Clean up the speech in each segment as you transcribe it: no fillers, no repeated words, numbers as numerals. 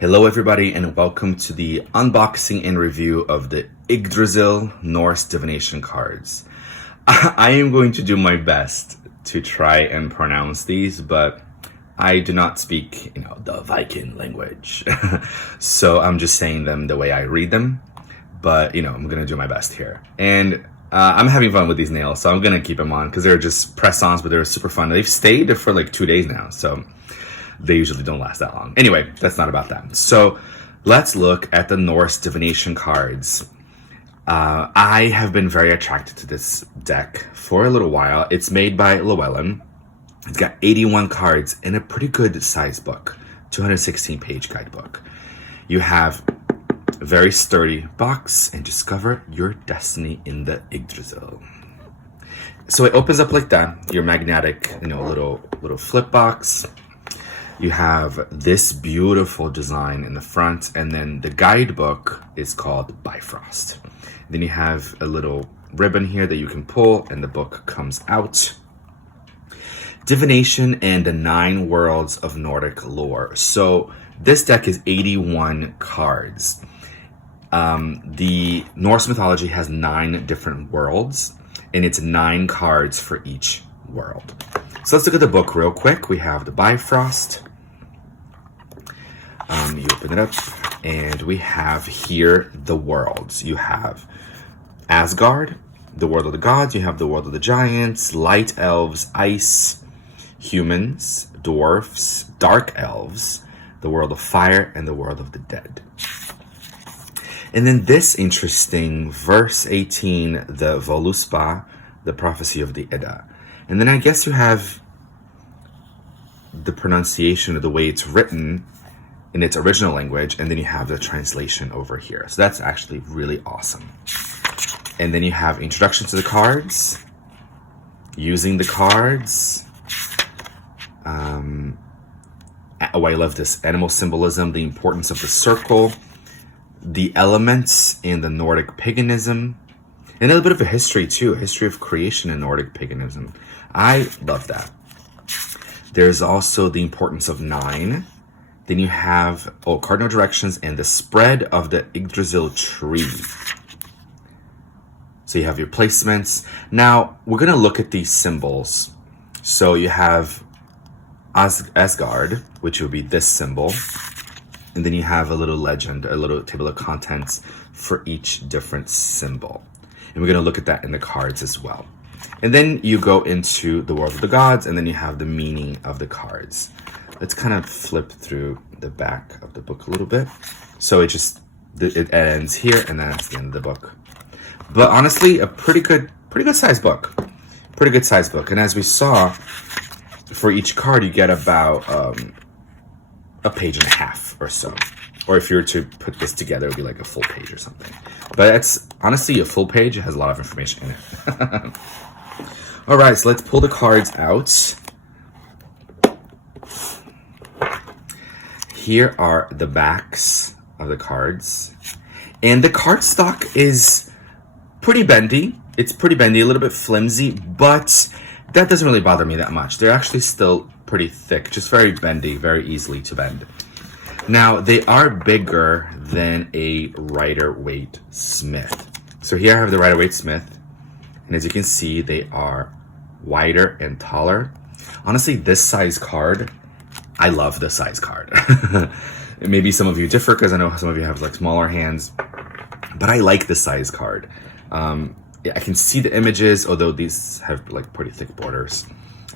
Hello everybody and welcome to the unboxing and review of the Yggdrasil Norse Divination cards. I am going to do my best to try and pronounce these, but I do not speak, the Viking language. So I'm just saying them the way I read them, but I'm going to do my best here. And I'm having fun with these nails, so I'm going to keep them on because they're just press-ons, but they're super fun. They've stayed for like 2 days now, so they usually don't last that long. Anyway, that's not about that. So let's look at the Norse Divination cards. I have been very attracted to this deck for a little while. It's made by Llewellyn. It's got 81 cards in a pretty good size book, 216-page guidebook. You have a very sturdy box and discover your destiny in the Yggdrasil. So it opens up like that, your magnetic, little flip box. You have this beautiful design in the front, and then the guidebook is called Bifrost. Then you have a little ribbon here that you can pull, and the book comes out. Divination and the 9 worlds of Nordic lore. So this deck is 81 cards. The Norse mythology has 9 different worlds, and it's 9 cards for each world. So let's look at the book real quick. We have the Bifrost. You open it up, and we have here the worlds. You have Asgard, the world of the gods. You have the world of the giants, light elves, ice, humans, dwarfs, dark elves, the world of fire, and the world of the dead. And then this interesting verse 18, the Voluspa, the prophecy of the Edda. And then I guess you have the pronunciation of the way it's written in its original language, and then you have the translation over here. So that's actually really awesome. And then you have introduction to the cards, using the cards. Oh, I love this animal symbolism, the importance of the circle, the elements in the Nordic paganism, and a little bit of a history too, a history of creation in Nordic paganism. I love that. There's also the importance of 9. Then you have cardinal directions and the spread of the Yggdrasil tree. So you have your placements. Now, we're going to look at these symbols. So you have Asgard, which would be this symbol. And then you have a little legend, a little table of contents for each different symbol. And we're going to look at that in the cards as well. And then you go into the world of the gods, and then you have the meaning of the cards. Let's kind of flip through the back of the book a little bit. So it ends here, and that's the end of the book. But honestly, a pretty good size book. Pretty good size book. And as we saw, for each card, you get about a page and a half or so. Or if you were to put this together, it would be like a full page or something. But it's honestly a full page. It has a lot of information in it. All right, so let's pull the cards out. Here are the backs of the cards. And the cardstock is pretty bendy. It's pretty bendy, a little bit flimsy, but that doesn't really bother me that much. They're actually still pretty thick, just very bendy, very easily to bend. Now, they are bigger than a Rider-Waite Smith. So here I have the Rider-Waite Smith, and as you can see, they are wider and taller. Honestly, this size card, I love this size card. Maybe some of you differ because I know some of you have like smaller hands, but I like this size card. I can see the images, although these have like pretty thick borders.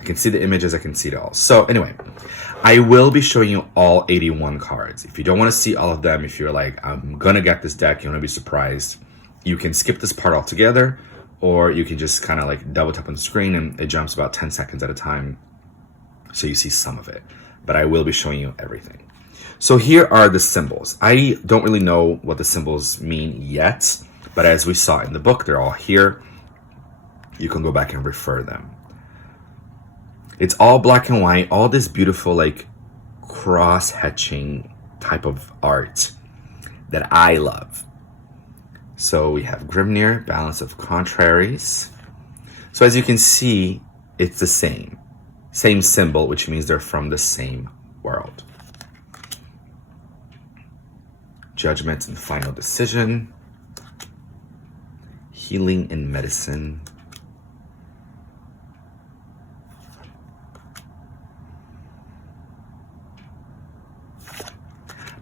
I can see the images, I can see it all. So anyway, I will be showing you all 81 cards. If you don't want to see all of them, if you're like, I'm gonna get this deck, you want to be surprised, you can skip this part altogether, or you can just kind of like double tap on the screen and it jumps about 10 seconds at a time, so you see some of it. But I will be showing you everything. So here are the symbols. I don't really know what the symbols mean yet, but as we saw in the book, they're all here. You can go back and refer them. It's all black and white, all this beautiful like cross-hatching type of art that I love. So we have Grimnir, balance of contraries. So as you can see, it's the same symbol, which means they're from the same world. judgment and final decision, healing and medicine,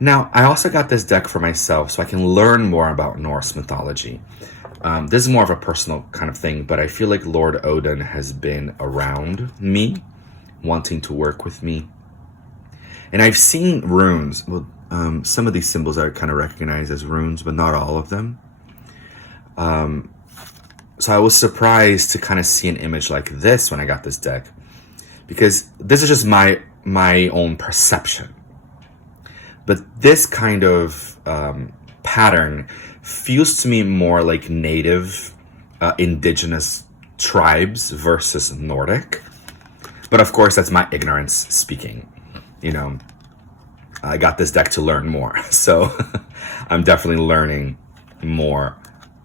now, I also got this deck for myself so I can learn more about Norse mythology. This is more of a personal kind of thing, but I feel like Lord Odin has been around me, wanting to work with me. And I've seen runes. Well, some of these symbols I kind of recognize as runes, but not all of them. So I was surprised to kind of see an image like this when I got this deck, because this is just my own perception. But this kind of pattern feels to me more like native, indigenous tribes versus Nordic. But of course, that's my ignorance speaking. You know, I got this deck to learn more. So I'm definitely learning more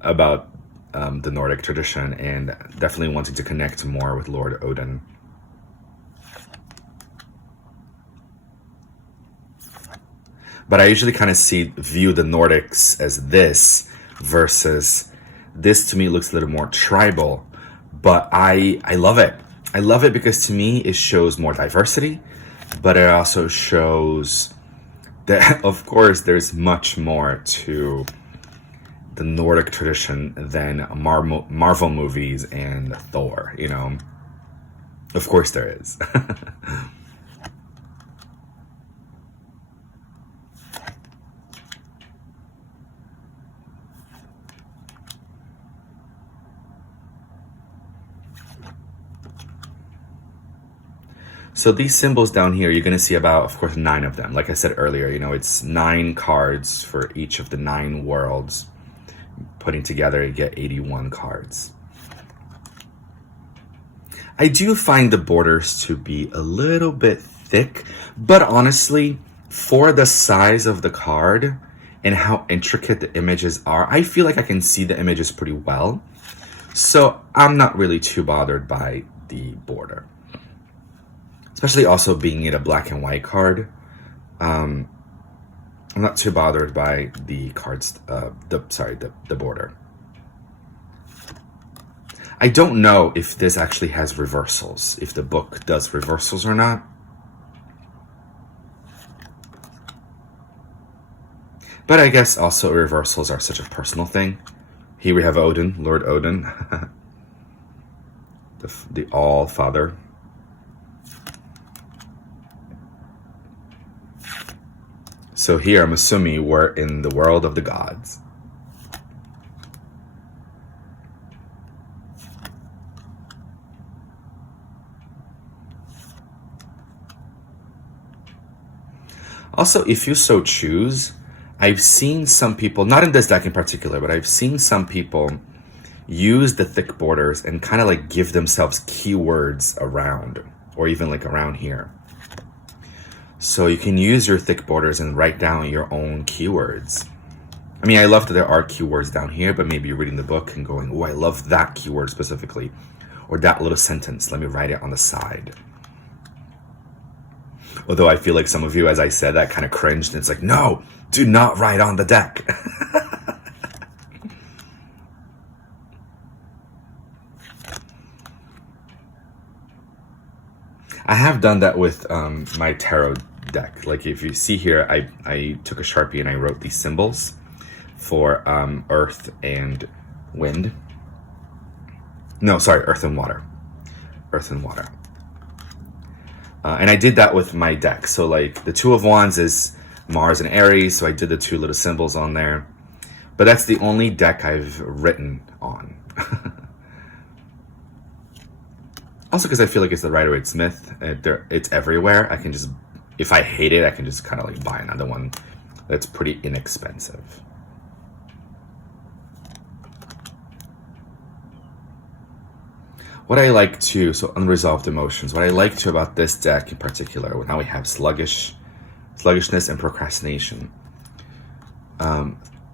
about the Nordic tradition and definitely wanting to connect more with Lord Odin. But I usually kind of view the Nordics as this versus this. To me looks a little more tribal, but I love it. I love it because to me it shows more diversity, but it also shows that, of course, there's much more to the Nordic tradition than Marvel movies and Thor, you know. Of course there is. So these symbols down here, you're going to see about, of course, 9 of them. Like I said earlier, you know, it's 9 cards for each of the 9 worlds. Putting together, you get 81 cards. I do find the borders to be a little bit thick, but honestly, for the size of the card and how intricate the images are, I feel like I can see the images pretty well. So I'm not really too bothered by the border. Especially also being it a black and white card. I'm not too bothered by the cards, the border. I don't know if this actually has reversals, if the book does reversals or not. But I guess also reversals are such a personal thing. Here we have Odin, Lord Odin, the All-Father. So here, I'm assuming we're in the world of the gods. Also, if you so choose, I've seen some people, not in this deck in particular, but I've seen some people use the thick borders and kind of like give themselves keywords around, or even like around here. So you can use your thick borders and write down your own keywords. I mean, I love that there are keywords down here, but maybe you're reading the book and going, oh, I love that keyword specifically, or that little sentence. Let me write it on the side. Although I feel like some of you, as I said that, kind of cringed, and it's like, no, do not write on the deck. I have done that with my tarot deck. Like if you see here, I took a Sharpie and I wrote these symbols for earth and wind. No, sorry, earth and water. Earth and water. And I did that with my deck. So like the Two of Wands is Mars and Aries, so I did the 2 little symbols on there. But that's the only deck I've written on. Also because I feel like it's the Rider-Waite-Smith. It's everywhere. I can just, if I hate it, I can just kind of like buy another one that's pretty inexpensive. What I like to, so unresolved emotions, what I like to about this deck in particular, now we have sluggishness and procrastination,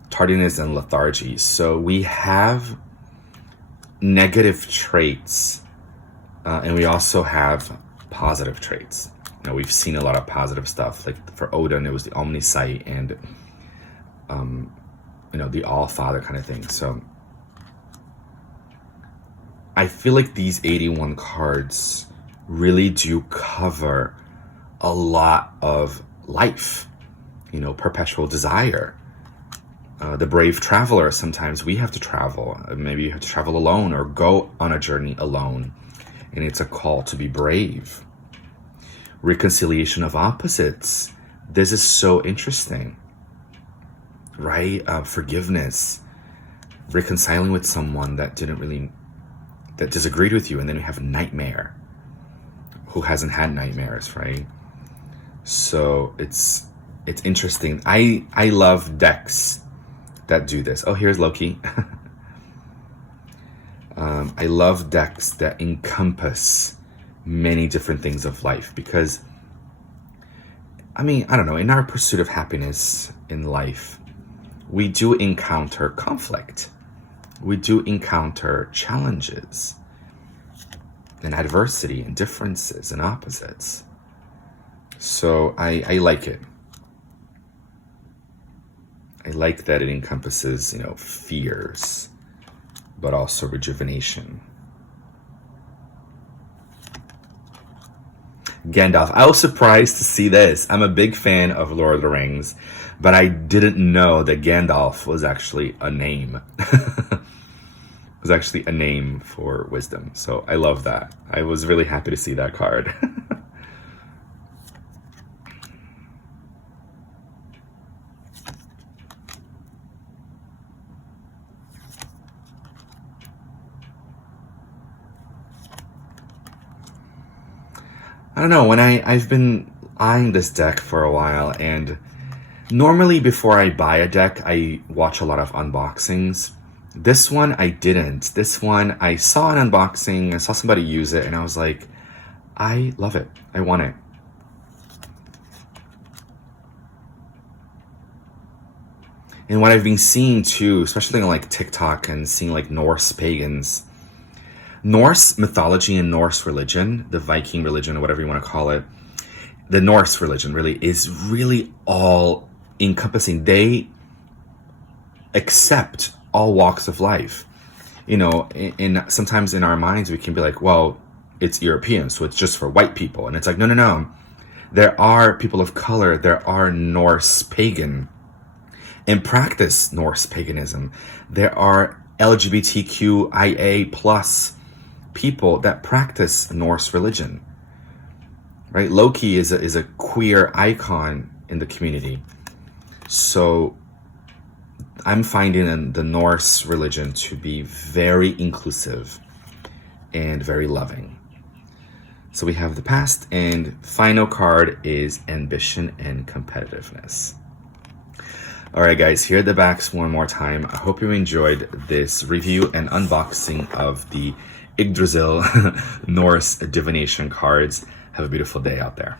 tardiness and lethargy. So we have negative traits, and we also have positive traits. You know, we've seen a lot of positive stuff. Like for Odin, it was the Omniscience and the All-Father kind of thing. So I feel like these 81 cards really do cover a lot of life. Perpetual desire. The brave traveler, sometimes we have to travel. Maybe you have to travel alone or go on a journey alone. And it's a call to be brave. Reconciliation of opposites. This is so interesting, right? Forgiveness. Reconciling with someone that disagreed with you, and then you have a nightmare. Who hasn't had nightmares, right? So it's interesting. I love decks that do this. Oh, here's Loki. I love decks that encompass many different things of life, because I don't know, in our pursuit of happiness in life, we do encounter conflict. We do encounter challenges and adversity and differences and opposites. So I like it. I like that it encompasses, fears, but also rejuvenation. Gandalf. I was surprised to see this. I'm a big fan of Lord of the Rings, but I didn't know that Gandalf was actually a name. It was actually a name for wisdom. So I love that. I was really happy to see that card. I don't know, when I've been eyeing this deck for a while, and normally before I buy a deck, I watch a lot of unboxings. This one I didn't. This one I saw an unboxing, I saw somebody use it, and I was like, I love it. I want it. And what I've been seeing too, especially on like TikTok and seeing like Norse pagans, Norse mythology and Norse religion, the Viking religion or whatever you want to call it, the Norse religion really is really all encompassing. They accept all walks of life. In sometimes in our minds we can be like, well, it's European, so it's just for white people. And it's like, no. There are people of color, there are Norse pagan and practice Norse paganism. There are LGBTQIA plus people that practice Norse religion, right? Loki is a queer icon in the community. So I'm finding the Norse religion to be very inclusive and very loving. So we have the past, and final card is ambition and competitiveness. All right, guys, here are the backs one more time. I hope you enjoyed this review and unboxing of the Yggdrasil Norse Divination cards. Have a beautiful day out there.